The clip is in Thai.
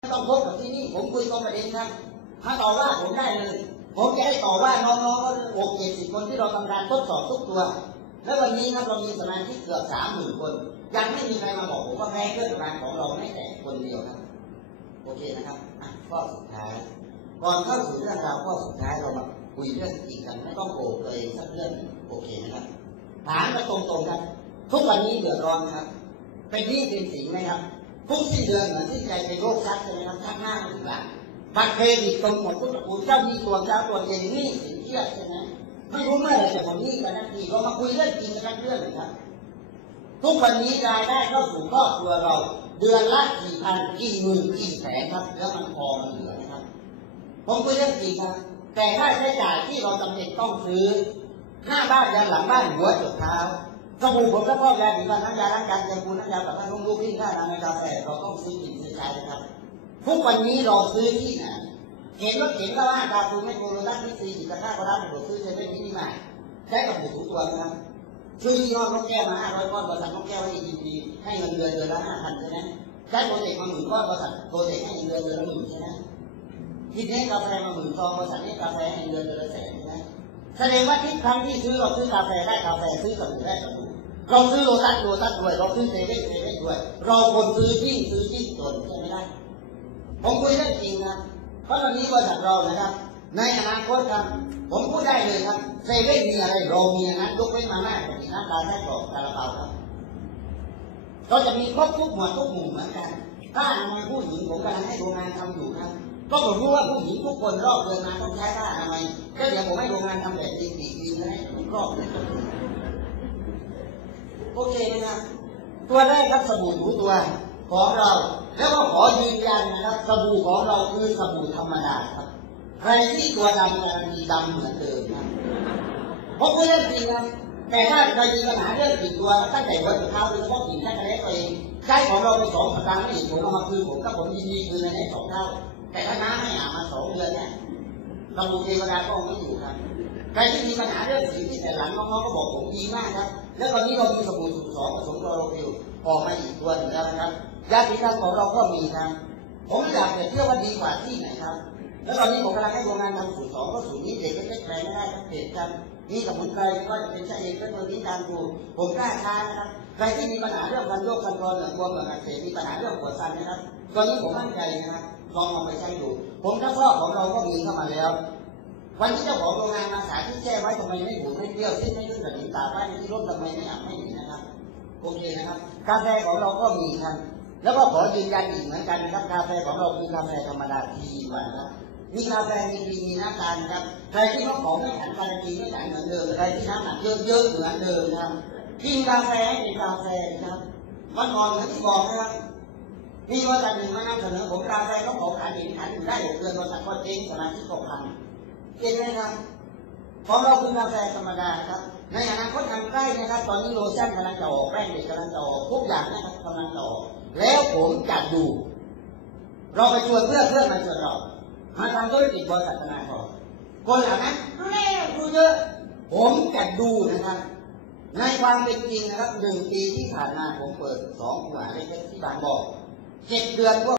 ต้องพบกับที่นี่ผมคุยตรงประเด็นครับถ้าต่อว่าผมได้เลย ผมจะให้ต่อว่าน้องๆก็หกเจ็ดสิบคนที่เราทำการทดสอบทุกตัว แล้ววันนี้ครับเรามีสมาชิกเกือบสามหมื่นคน ยังไม่มีใครมาบอกผมว่าแพ้เครื่องทำงานของเราไม่แต่คนเดียวครับ โอเคนะครับข้อสุดท้าย ก่อนเข้าสู่เรื่องราวข้อสุดท้ายเรามาคุยเรื่องจริงกันไม่ต้องโกงตัวเองสักเรื่องหนึ่งโอเคนะครับ ถามกันตรงๆครับ ทุกวันนี้เดือดร้อนครับ เป็นหนี้เป็นสินไหมครับ ทุกสิ้นเดือนเหมือนที่ใจเป็นโรคชักใช่ไหมครับชักหน้าถึงหลังบัตรเครดิตตรงหมดทุกตระกูลเจ้าหนี้ตัวเจ้าตัวเองหนี้สินเชื่อใช่ไหมไม่รู้เมื่อไหร่จะหมนี้กันทันทีเรามาคุยเรื่องจริงกันเรื่องหนึ่งครับ ทุกวันนี้รายได้เข้าสู่ครอบครัวเรา เดือนละกี่พันกี่หมื่นกี่แสนครับ แล้วมันพอมันเหลือนะครับ ผมคุยเรื่องจริงครับ แต่ค่าใช้จ่ายที่เราจำเป็นต้องซื้อหน้าบ้านยันหลังบ้านหัวจดเท้า สบู่ผมก็พอกยาดีกันน้ำยาล้างจานยาปูน้ำยาแบบลูกลูกพี่ข้าทำในกาแฟเราต้องซื้อกินซื้อใช้นะครับทุกวันนี้เราซื้อที่ไหนเห็นรถเข็นก็ว่าดาวคูไม่โกโลตัสที่สี่กระทะก็ได้ผมซื้อเซเว่นมินิมาร์ทใช้กับหมูทุกตัวนะครับซื้อยี่ห้อน้องแก้วมาห้าร้อยก้อนบริษัทน้องแก้วให้ยินดีให้เงินเดือนเดือนละห้าพันใช่ไหมใช้โปรเจกต์มาหมื่นก้อนบริษัทโปรเจกต์ให้เงินเดือนเดือนละหมื่นใช่ไหมคิดให้กาแฟมาหมื่นซองบริษัทให้กาแฟให้เงินเดือนเดือนละแสนใช่ไหม แสดงว่าทุกครั้งที่ซื้อเราซื้อกาแฟได้กาแฟซื้อสบู่ได้สบู่เราซื้อโลตัสโลตัสด้วย เราซื้อเซเว่นเซเว่นด้วย เราคนซื้อที่ซื้อที่จนใช่ไหมล่ะผมคุยเรื่องจริงนะเพราะตอนนี้บริษัทเรานะครับ ในอนาคตครับ ผมพูดได้เลยครับเซเว่นมีอะไรเรามีอย่างนั้นยกเว้มาม่ากับน้ำตาลแม่กรอกกระเป๋าครับเราจะมีครบทุกหมวดทุกหมู่เหมือนกัน ถ้าอนามัยผู้หญิงผมกำลังให้โรงงานทำอยู่ครับ ก็ผมรู้ว่าผู้หญิงทุกคนรอบเดินมาต้องใช้ผ้าอนามัยก็เดี๋ยวผมให้โรงงานทำแบบดีดีดีนะให้ทุกรอบเลยโอเคนะครับตัวแรกครับสบู่ถูตัวของเรา แล้วก็ขอยืนยันนะครับสบู่ของเราคือสบู่ธรรมดาครับใครที่ตัวดำการันตีดำเหมือนเดิมนะผมไม่ได้จริงนะแต่ถ้าใครมีปัญหาเรื่องติดตัวตั้งแต่หันเท้าโดยเฉพาะผิวแค่กระเล็ตัวเองใช้ของเราไปสองสัปดาห์ไม่เห็นผมเอามาคืนผมก็ผมยินดีคืนในสองเท่า แต่ถ้าน้าไม่อาบมาสองเดือนเนี่ยเราดูเทวดาก็ไม่อยู่ครับใครที่มีปัญหาเรื่องสิวที่แต่หลังน้องๆก็บอกผมดีมากครับ แล้วตอนนี้เรามีสบู่สูตรสองผสมคลโรฟิลออกมาอีกตัวหนึ่งแล้วนะครับยาสีฟันของเราก็มีครับผมอยากเปรียบเทียบว่าดีกว่าที่ไหนครับ แล้วตอนนี้ผมกำลังให้โรงงานทำสูตรสองก็สูตรนี้เด็กเล็กๆแปลไม่ได้ครับเด็กกันนี่สมุนไพรก็จะเป็นชาเอกและตัวนี้ตามดูผมกล้าท้านะครับ ใครที่มีปัญหาเรื่องฟันโยกฟันรอนหลืองบวมเหลืองอักเสบมีปัญหาเรื่องหัวซันนะครับตอนนี้ผมมั่นใจนะครับลองเอาไปใช้ดูผมก็ชอของเราก็มีเข้ามาแล้ว วันที่เจ้าของโรงงานมาสาที่แช่ไว้ทำไมไม่บูไม่เปรี้ยวที่ไม่ลื่นแบบนี้ตาไว้ที่ร่มทำไมไม่อาบไม่มีนะครับโอเคนะครับกาแฟของเราก็มีครับแล้วก็ขอยืนยันอีกเหมือนกันนะครับกาแฟของเราคือกาแฟธรรมดาทีวันครับมีกาแฟมีดีมีน้ำตาลครับใครที่เขาของไม่ฉันการันตีไม่ฉันเหมือนเดิมใครที่น้ำหนักเยอะๆเหมือนเดิมนะครับ กินกาแฟให้เป็นกาแฟนะครับวันก่อนเหมือนที่บอกนะครับมีบริษัทหนึ่งมานำเสนอผมกาแฟเขาบอกขายเห็นขายอยู่ได้หกเดือนบริษัทก็เจ๊งสมาชิกตกพันเห็นไหมครับของเราคือกาแฟธรรมดาครับ ในอนาคตทางใกล้นะครับ ตอนนี้โลชั่นกำลังจะออกแป้งเด็กกำลังจะออกทุกอย่างนะครับกำลังจะออกแล้วผมจะดู เราไปชวนเพื่อนเพื่อนมาชวนเรามาทำธุรกิจบริษัทธนาคารคนเหล่านั้นแม่ดูเยอะผมจะดูนะครับ ในความเป็นจริงนะครับหนึ่งปีที่ผ่านมาผมเปิดสองหัวเล็กๆที่บางบ่อเจ็ดเดือนก็